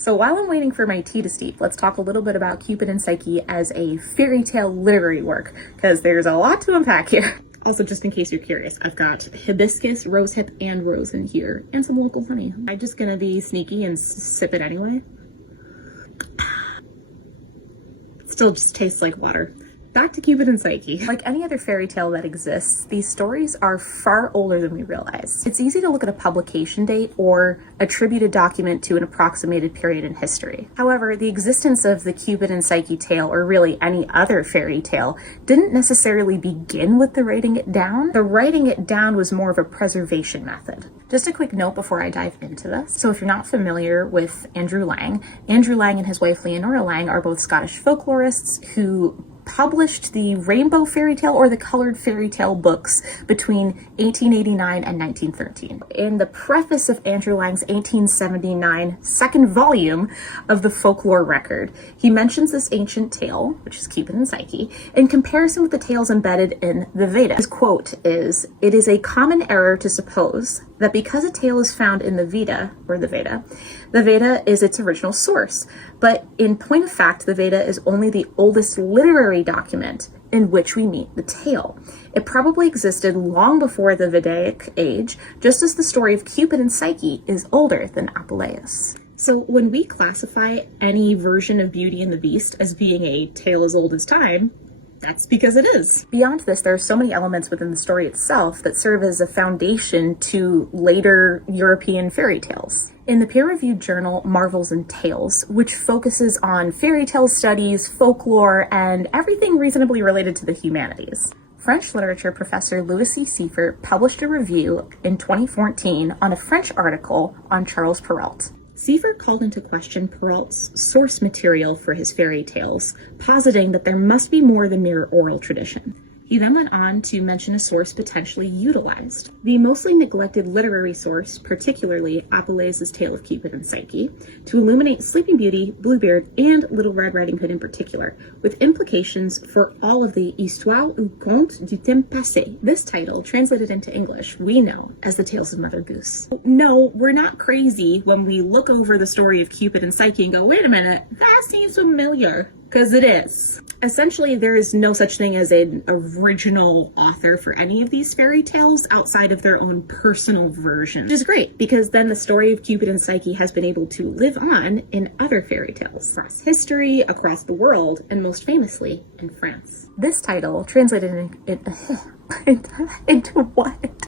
So while I'm waiting for my tea to steep, let's talk a little bit about Cupid and Psyche as a fairy tale literary work, because there's a lot to unpack here. Also, just in case you're curious, I've got hibiscus, rosehip, and rose in here, and some local honey. I'm just gonna be sneaky and sip it anyway. It still just tastes like water. Back to Cupid and Psyche. Like any other fairy tale that exists, these stories are far older than we realize. It's easy to look at a publication date or attribute a document to an approximated period in history. However, the existence of the Cupid and Psyche tale, or really any other fairy tale, didn't necessarily begin with the writing it down. The writing it down was more of a preservation method. Just a quick note before I dive into this. So if you're not familiar with Andrew Lang and his wife Leonora Lang are both Scottish folklorists who published the Rainbow Fairy Tale or the Colored Fairy Tale books between 1889 and 1913. In the preface of Andrew Lang's 1879 second volume of the folklore record, he mentions this ancient tale, which is Cupid and Psyche, in comparison with the tales embedded in the Veda. His quote is, "It is a common error to suppose that because a tale is found in the Veda is its original source. But in point of fact, the Veda is only the oldest literary document in which we meet the tale. It probably existed long before the Vedaic age, just as the story of Cupid and Psyche is older than Apuleius." So when we classify any version of Beauty and the Beast as being a tale as old as time, that's because it is. Beyond this, there are so many elements within the story itself that serve as a foundation to later European fairy tales. In the peer-reviewed journal Marvels and Tales, which focuses on fairy tale studies, folklore, and everything reasonably related to the humanities, French literature professor Lucy Seifert published a review in 2014 on a French article on Charles Perrault. Seifert called into question Perrault's source material for his fairy tales, positing that there must be more than mere oral tradition. He then went on to mention a source potentially utilized. The mostly neglected literary source, particularly Apuleius' tale of Cupid and Psyche, to illuminate Sleeping Beauty, Bluebeard, and Little Red Riding Hood in particular, with implications for all of the Histoire ou Contes du Temps Passé. This title, translated into English, we know as the Tales of Mother Goose. No, we're not crazy when we look over the story of Cupid and Psyche and go, wait a minute, that seems familiar. Because it is. Essentially, there is no such thing as an original author for any of these fairy tales outside of their own personal version. Which is great, because then the story of Cupid and Psyche has been able to live on in other fairy tales across history, across the world, and most famously in France. This title, translated into what?